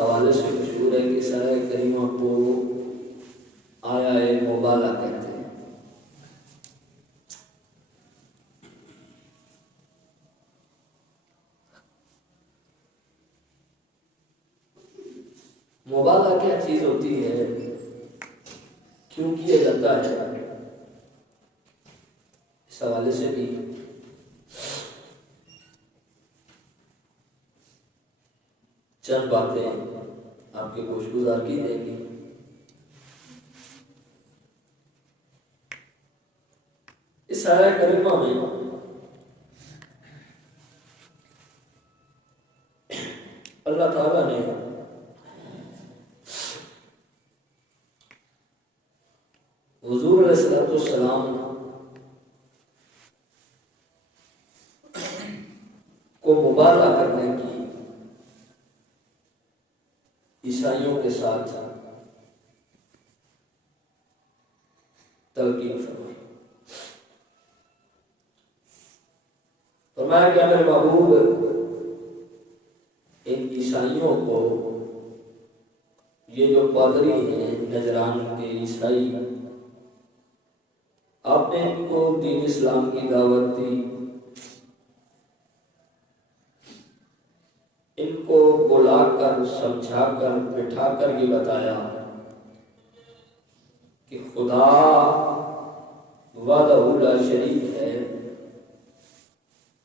حوالے سے مشہور ہے کہ سایہ کریمہ کو آیا مبالغہ کہتے ہیں۔ مبالغہ کیا چیز ہوتی ہے، کیوں کیا جاتا ہے، اس حوالے سے بھی چند باتیں آپ کے گوش گزار کی جائیں گی۔ اس آیہ کریمہ میں اللہ تعالیٰ نے حضور علیہ السلام کو مبالغہ کرنے کی عیسائیوں کے ساتھ تلقین فرمائی۔ فرمایا کہ میرے محبوب ان عیسائیوں کو، یہ جو پادری ہیں نجران کے عیسائی، آپ نے ان کو دین اسلام کی دعوت دی، ان کو بلا کر سمجھا کر بٹھا کر یہ بتایا کہ خدا وحدہ لا شریک ہے،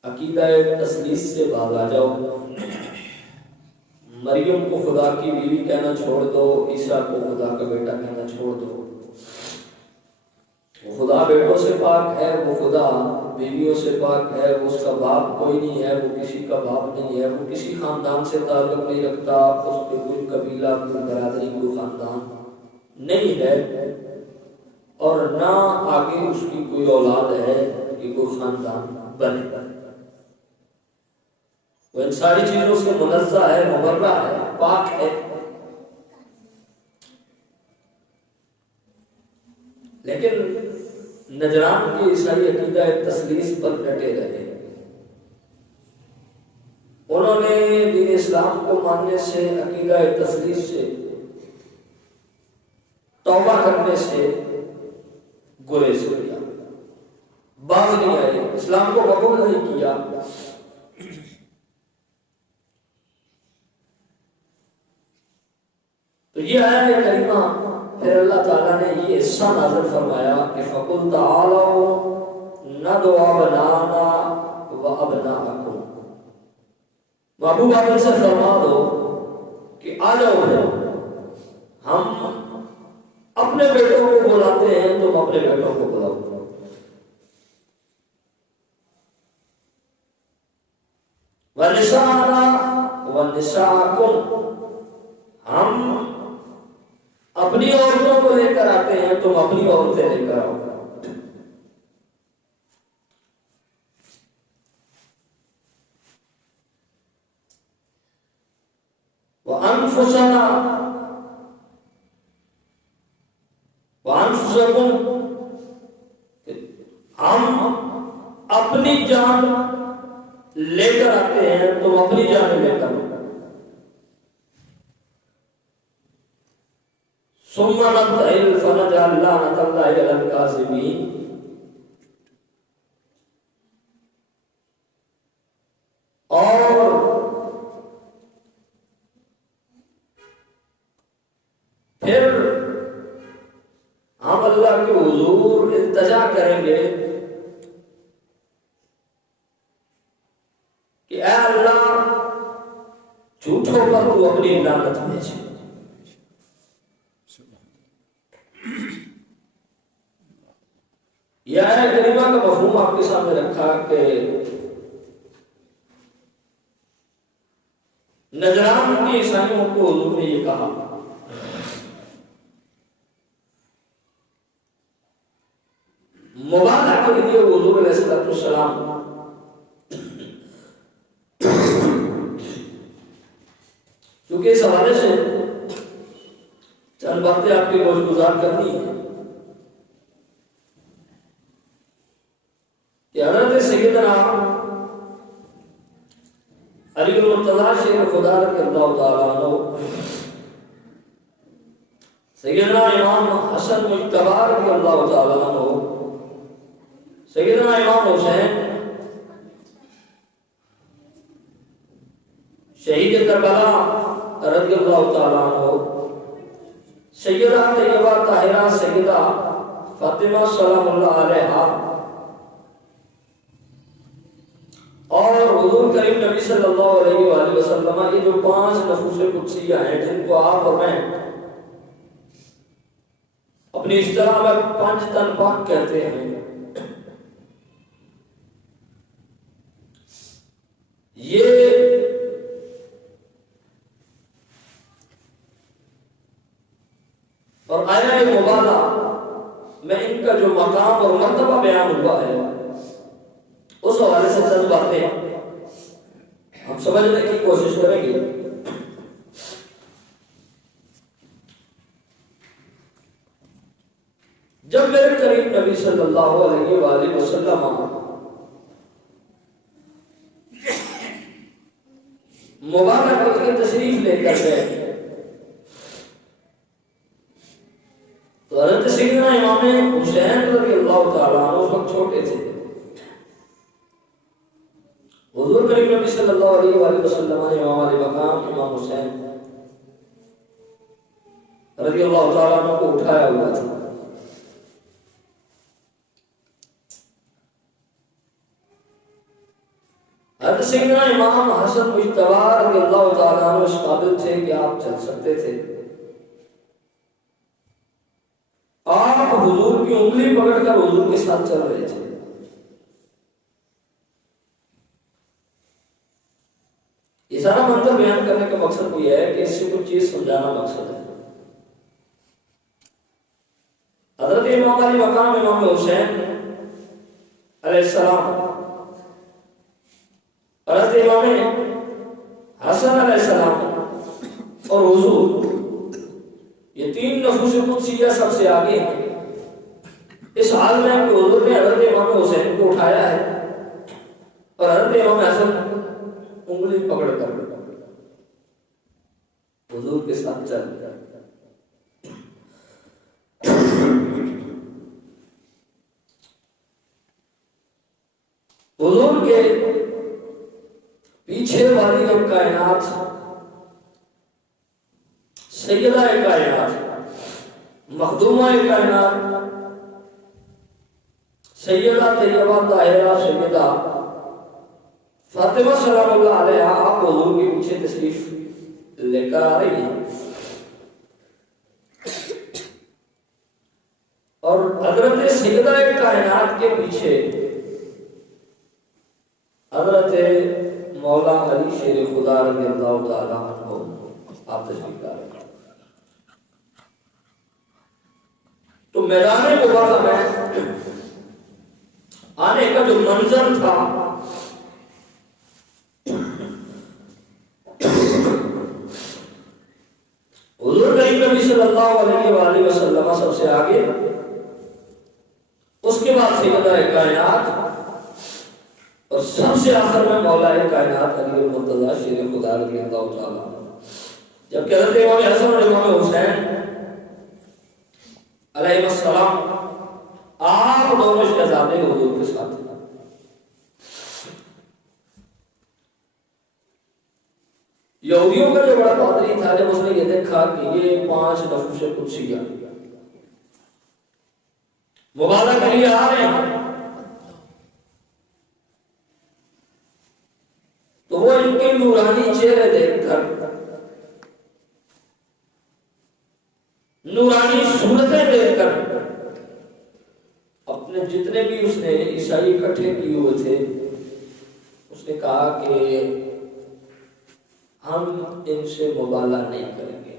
عقیدہ تثلیث سے باز آ جاؤ، مریم کو خدا کی بیوی کہنا چھوڑ دو، عیسیٰ کو خدا کا بیٹا کہنا چھوڑ دو۔ وہ خدا بیٹوں سے پاک ہے، وہ خدا بیویوں سے پاک ہے، وہ اس کا باپ کوئی نہیں ہے، وہ کسی کا باپ نہیں ہے، وہ کسی خاندان سے تعلق نہیں رکھتا، اس کے کوئی قبیلہ، کوئی برادری، کوئی خاندان نہیں ہے، اور نہ آگے اس کی کوئی اولاد ہے کہ کوئی خاندان بنے۔ وہ ان ساری چیزوں سے منزہ ہے، مبرہ ہے، پاک ہے۔ لیکن نجران کے عیسائی عقیدہ تثلیث پر ڈٹے رہے، انہوں نے دین اسلام کو ماننے سے، عقیدہ تثلیث سے، توبہ کرنے سے گریز کیا، باز نہیں آئے، اسلام کو قبول نہیں کیا۔ تو یہ آیہ کریمہ پھر اللہ تعالیٰ نے یہ حصہ نازل فرمایا کہ فَقُلْ تَعَالَوْا نَدْعُ أَبْنَاءَنَا وَأَبْنَاءَكُمْ، محبوب آپ ان سے فرما دو کہ آ جاؤ، ہم اپنے بیٹوں کو بلاتے ہیں، تم اپنے بیٹوں کو بلاؤ۔ وَنِسَاءَنَا وَنِسَاءَكُمْ، ہم اپنی عورتوں کو لے کر آتے ہیں، تم اپنی عورتیں لے کر آؤ۔ وَأَنفُسَنَا وَأَنفُسَكُمْ، ہم اپنی جان لے کر آتے ہیں، تم اپنی جان لے کر آؤ۔ ثم نبتهل فنجعل لعنة الله على الكاذبين، اور پھر ہم اللہ کے حضور التجا کریں گے کہ اے اللہ، جھوٹوں پر تو اپنی لعنت بھیج۔ یہ آیہ کریمہ کا مفہوم آپ کے سامنے رکھا کہ نجران کی عیسائیوں کو حضور نے یہ کہا، مبالغہ کے لیے حضور علیہ السلام کیونکہ اس حوالے سے چند باتیں آپ کی گوش گزار کرنی ہے کہ حضرت سیدنا علی المرتضیٰ شیر خدا رضی اللہ تعالیٰ عنہ، سیدنا امام حسن مجتبی رضی اللہ تعالیٰ عنہ، سیدنا امام حسین شہید کربلا رضی اللہ تعالیٰ عنہ، سیدہ طیبہ طاہرہ سیدہ فاطمہ سلام اللہ علیہا، اور حضور کریم نبی صلی اللہ علیہ وآلہ وسلم، یہ جو 5 نفوس قدسیہ ہیں جن کو آپ اور میں اپنی اصطلاح میں 5 تن پاک کہتے ہیں، یہ اور آیہ مبالغہ میں ان کا جو مقام اور مرتبہ بیان ہوا ہے اس حوالے سے چند باتیں ہم سمجھنے کی کوشش کریں گے۔ جب میرے کریم نبی صلی اللہ علیہ وآلہ وسلم مبارک کی تشریف لے کر گئے تو حضرت سیدنا امام حسین رضی اللہ تعالیٰ عنہ اس وقت چھوٹے تھے۔ حضور کریم نبی صلی اللہ علیہ وآلہ وسلم نے امام علی مقام امام حسین رضی اللہ تعالیٰ عنہ کو اٹھایا ہوا تھا۔ حضرت سیدنا امام حسن مجتبی رضی اللہ تعالیٰ عنہ اس قابل تھے کہ آپ چل سکتے تھے، آپ حضور کی انگلی پکڑ کر حضور کے ساتھ چل رہے تھے۔ یہ سارا منظر بیان کرنے کا مقصد یہ ہے کہ اس سے کچھ چیز سمجھانا مقصد ہے۔ حضرت امام علی مقام امام حسین علیہ السلام، حضرت امام حسن علیہ السلام اور حضور، یہ 3 نفوس قدسیہ سب سے آگے ہیں۔ اس حال میں کہ حضور نے حضرت امام حسین کو اٹھایا ہے اور حضرت امام حسن انگلی پکڑ کر حضور کے ساتھ چل گیا۔ حضور کے پیچھے والی کائنات، سیدہ کائنات، مخدومہ کائنات، سیدہ طیبہ طاہرہ سیدہ فاطمہ سلام اللہ علیہا آپ حضور کے پیچھے تشریف لے کر آ رہی ہیں، اور حضرت سیدہ کائنات کے پیچھے حضرت مولا علی شیر خدا رضی اللہ تعالیٰ عنہ آپ تشریف لا رہے ہیں۔ تو میدان مبارکہ میں آنے کا جو منظر تھا، حضور کریم نبی صلی اللہ علیہ وآلہ وسلم سب سے آگے، اس کے بعد سیدہ کائنات، اور سب سے آخر میں مولا کائنات علی المرتضیٰ شیر خدا رضی اللہ تعالیٰ عنہ۔ جبکہ حضرت امام حسن اور امام حسین علیہ السلام آپ دونوں شہزادے حضور کے ساتھ ہیں۔ یہودیوں کا جو بڑا پادری تھا، جب اس نے یہ دیکھا کہ یہ 5 نفوس قدسیہ مبارک کے لیے آ رہے ہیں، تو وہ ان کے نورانی چہرے دیکھ کر، نورانی صورتیں دیکھ کر، اپنے جتنے بھی اس نے عیسائی اکٹھے کیے ہوئے تھے، اس نے کہا کہ ہم ان سے مبالغہ نہیں کریں گے،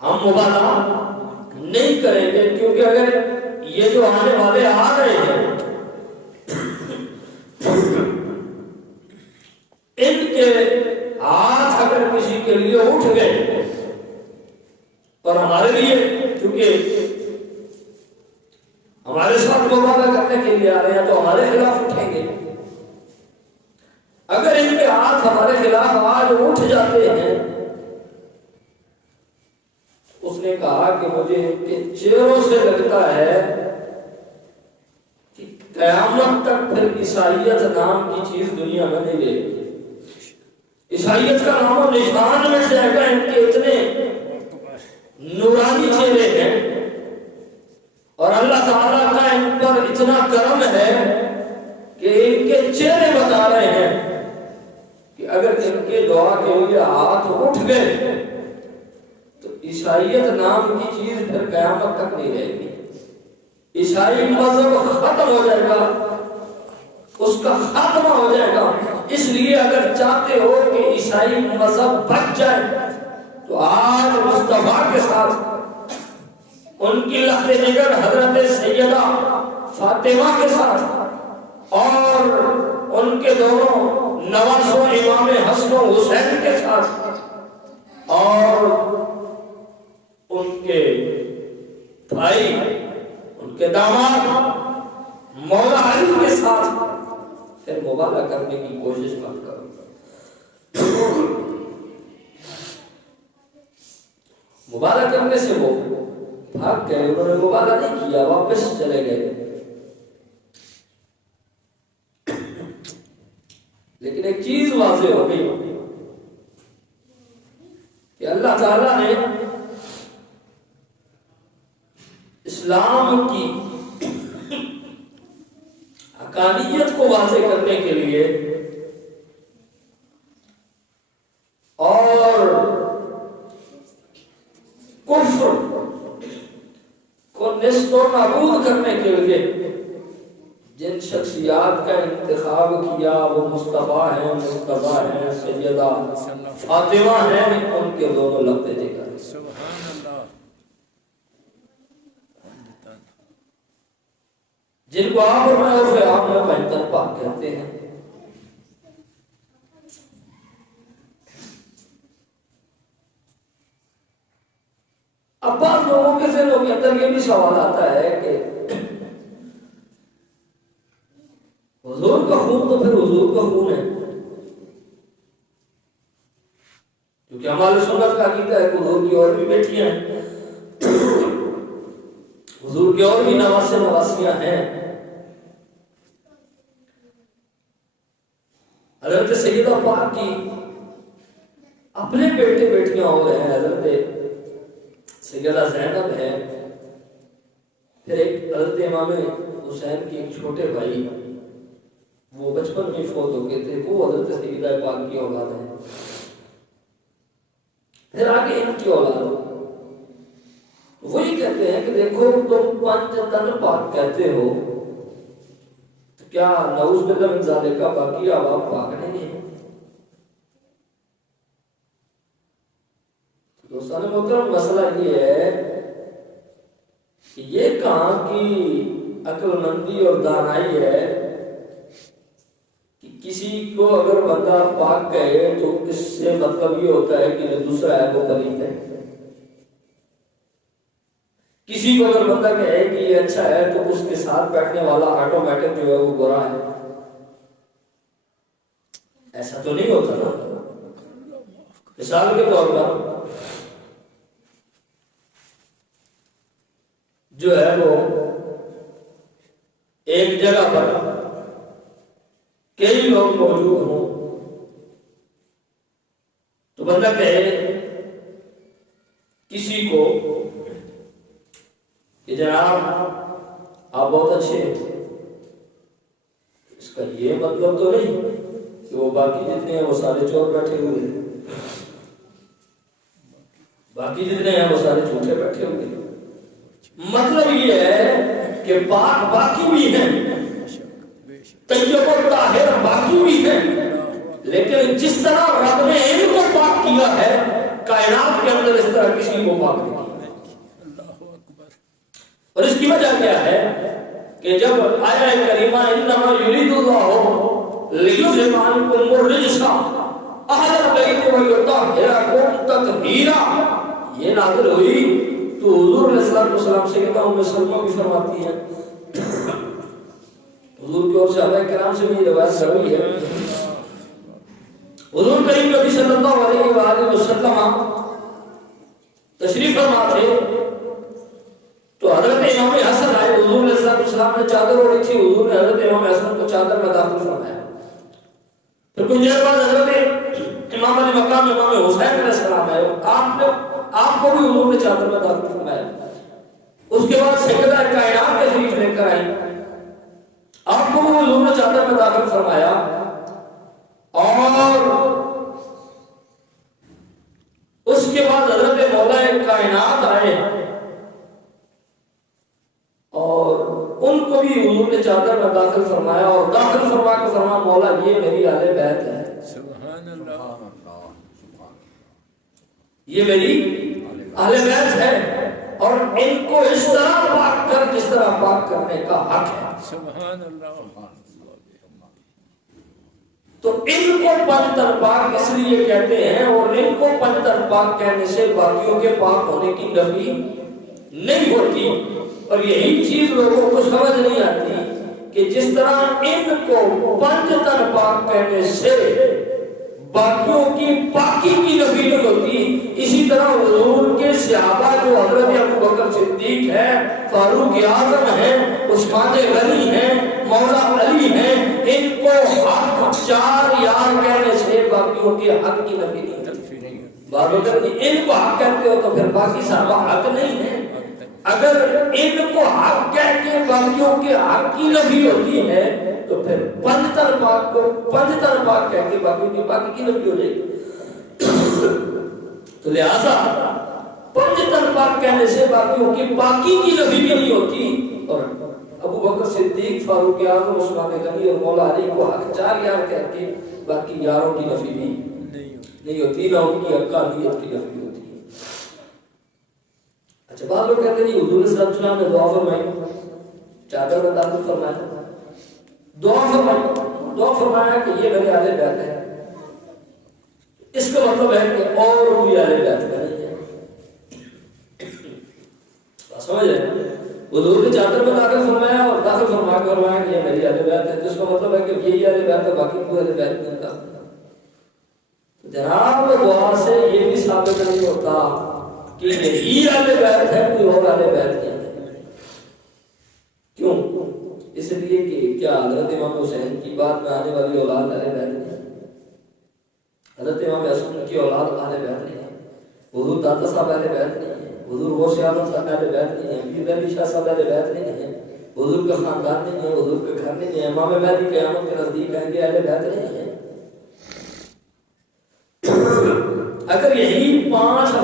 ہم مبالغہ نہیں کریں گے، کیونکہ اگر یہ جو آنے والے آ رہے ہیں ان کے ہاتھ اگر کسی کے لیے اٹھ گئے، اور ہمارے لیے کیونکہ ہمارے ساتھ مبالغہ کرنے کے لیے آ رہے ہیں، تو ہمارے خلاف اٹھیں گے، اگر ان کے ہاتھ ہمارے خلاف آج اٹھ جاتے ہیں، اس نے کہا کہ مجھے ان کے چہروں سے لگتا ہے کہ قیامت تک پھر عیسائیت نام کی چیز دنیا میں نہیں رہے گی۔ عیسائیت کا نام و نشان میں جائے گا۔ ان کے اتنے نورانی چہرے ہیں اور اللہ تعالیٰ کا ان پر اتنا کرم ہے کہ ان کے چہرے بتا رہے ہیں کہ اگر ان کے دعا کے لیے ہاتھ اٹھ گئے تو عیسائیت نام کی چیز پھر قیامت تک نہیں رہے گی۔ عیسائی مذہب ختم ہو جائے گا، اس کا خاتمہ ہو جائے گا۔ اس لیے اگر چاہتے ہو کہ عیسائی مذہب بچ جائے تو آج مصطفیٰ کے ساتھ ان کی لخت جگر حضرت سیدہ فاطمہ کے ساتھ اور ان کے دونوں نواسوں امام حسن و حسین کے ساتھ اور ان کے بھائی ان کے داماد مولا علی کے ساتھ پھر مبالغہ کرنے کی کوشش مت کرو۔ مبالغہ کرنے سے وہ بھاگ گئے، انہوں نے مبالغہ نہیں کیا، واپس چلے گئے۔ لیکن ایک چیز واضح ہو گئی کہ اللہ تعالیٰ نے اسلام کی حقانیت کو واضح کرنے کے لیے اور کفر کو نست و نابود کرنے کے لیے جن شخصیات کا انتخاب کیا وہ مصطفیٰ ہیں، مصطفیٰ ہیں، سیدہ فاطمہ ہیں، ان کے دونوں لگتے جگر سبحان اللہ، جن کو آپ اور میں بہتر پاک کہتے ہیں۔ اب بعض لوگوں کے ذہنوں کے اندر یہ بھی سوال آتا ہے کہ حضور کا خون تو پھر حضور کا خون ہے، کیونکہ ہمارے سنت کا عقیدہ ہے کہ حضور کی اور بھی بیٹیاں ہیں، حضور کی اور بھی نواسے نواسیاں ہیں۔ حضرت سیدہ پاک کی اپنے بیٹے بیٹیاں ہو رہے ہیں، حضرت سیدہ زینب ہے، پھر ایک حضرت امام حسین کی ایک چھوٹے بھائی وہ بچپن میں فوت ہو گئے تھے، وہ حضرت سیدہ پاک کی اولاد ہے، پھر آگے ان کی اولاد وہی کہتے ہیں کہ دیکھو تم پنج تن پاک کہتے ہو تو کیا نعوذ باللہ من ذالک باقی آباد پاک نہیں ہے؟ دوستان محترم مسئلہ یہ ہے کہ یہ کہاں کی عقل مندی اور دانائی ہے کہ کسی کو اگر بندہ پاک کہے تو اس سے مطلب یہ ہوتا ہے کہ جو دوسرا ہے وہ پلید ہے، کسی کو اگر بندہ کہے کہ یہ اچھا ہے تو اس کے ساتھ بیٹھنے والا آٹومیٹک جو ہے وہ برا ہے۔ ایسا تو نہیں ہوتا نا۔ مثال کے طور پر جو ہے وہ ایک جگہ پر کئی لوگ موجود ہوں تو بندہ کہے کسی کو کہ جناب آپ بہت اچھے ہیں، اس کا یہ مطلب تو نہیں کہ وہ باقی جتنے ہیں وہ سارے چور بیٹھے ہوئے ہیں، باقی جتنے ہیں وہ سارے جھوٹے بیٹھے ہوئے ہیں۔ مطلب یہ ہے کہ پاک باقی بھی ہیں، طیب و طاہر باقی بھی ہیں، لیکن جس طرح رب نے ان کو پاک کیا ہے کائنات کے اندر اس طرح کسی کو پاک نہیں کیا۔ اور اس کی وجہ کیا ہے کہ جب آیہ کریمہ انما یرید اللہ لیذھب عنکم الرجس اہل البیت ویطہرکم تطہیرا یہ نازل ہوئی تو حضور علیہ السلام سیدہ ام سلمہ بھی فرماتی ہیں، حضور کی اور صحابہ کرام سے بھی روایت ہوئی ہے حضور کریم نبی صلی اللہ علیہ وآلہ وسلم تشریف فرما تھے تو حضرت امام حسن آئے. حضور علیہ السلام نے چادر اوڑھی تھی. حضور نے حضرت امام حسن کو چادر میں داخل فرمایا. پھر کچھ دیر بعد حضرت امام علی مقام امام حسین علیہ السلام آئے. آپ کو بھی حضور نے چادر میں داخل فرمایا. اس کے بعد سیدہ کائنات تشریف لے کر آئی. آپ کو بھی حضور نے چادر میں داخل فرمایا. اور اس کے بعد حضرت مولا کائنات آئے اور ان کو بھی حضور نے چادر میں داخل فرمایا. اور داخل فرما کے فرما مولا یہ میری اہل بیت ہے. سبحان اللہ. یہ میری اہل بیت ہے اور ان کو اس طرح پاک کر جس طرح پاک کرنے کا حق ہے. سبحان اللہ. تو ان کو پنجتن پاک اس لیے کہتے ہیں. اور ان کو پنجتن پاک کہنے سے باقیوں کے پاک ہونے کی نفی نہیں ہوتی. اور یہی چیز لوگوں کو سمجھ نہیں آتی کہ جس طرح ان کو پنجتن پاک کہنے سے باقیوں کی پاکی کی نفی نہیں ہوتی، اسی طرح حضور کے صحابہ جو حضرت ابو بکر صدیق ہے، فاروق اعظم ہے، عثمان غنی ہے، مولا علی ہیں، ان کو حق چار یار کہنے سے باقیوں کے حق کی نفی نہیں ہوتی. بات اگر ان کو حق کہتے ہو تو پھر باقی صحابہ حق نہیں ہیں. اگر ان کو حق کہہ کے باقیوں کے حق کی نفی ہوتی ہے تو پھر پنجتن پاک کو پنجتن پاک کہہ کے باقیوں کی باقی کی نفی ہو جائے گی. تو لہذا پنجتن پاک کہنے سے باقیوں کی باقی کی نفی بھی نہیں ہوتی. اور ابو بکر صدیق، فاروق اعظم، عثمان غنی اور مولا علی کو حق چار یار کہہ کے باقی یاروں کی نفی بھی نہیں ہوتی، نہ ان کی حقانیت کی نفی ہوتی. اچھا بعض لوگ کہتے ہیں حضور صلی اللہ علیہ وسلم نے دعا فرمائی، چادر میں داخل فرمایا، دعا فرمایا کہ یہ میرے اہل بیت ہے. اس کا مطلب ہے کہ اور کوئی اہل بیت نہیں ہے. سمجھ رہے؟ حضور نے چادر میں داخل فرمایا اور داخل فرما کر فرمایا کہ یہ میری اہل بیت ہے. جس کا مطلب ہے کہ یہی اہل بیت ہے، باقی کوئی اہل بیت نہیں تھا. جناب دعا سے یہ بھی ثابت نہیں ہوتا کہ یہی اہل بیت ہے، کوئی اور اہل بیت نہیں ہے. کیوں؟ اس لیے کہ کیا حضرت امام حسین کی بات میں آنے والی اولاد اہل بیت نہیں ہے؟ حضرت امام حسن کی اولاد اہل بیت نہیں ہے؟ حضور داتا صاحب اہل بیت نہیں ہے؟ حضور غوث اعظم صاحب اہل بیت نہیں ہے؟ پیر علی شاہ صاحب اہل بیت نہیں ہے؟ حضور کا خاندان نہیں ہے؟ حضور کا گھر نہیں ہے؟ امام مہدی قیامت کے نزدیک آئیں گے، اہل بیت نہیں ہے؟ اگر یہی 5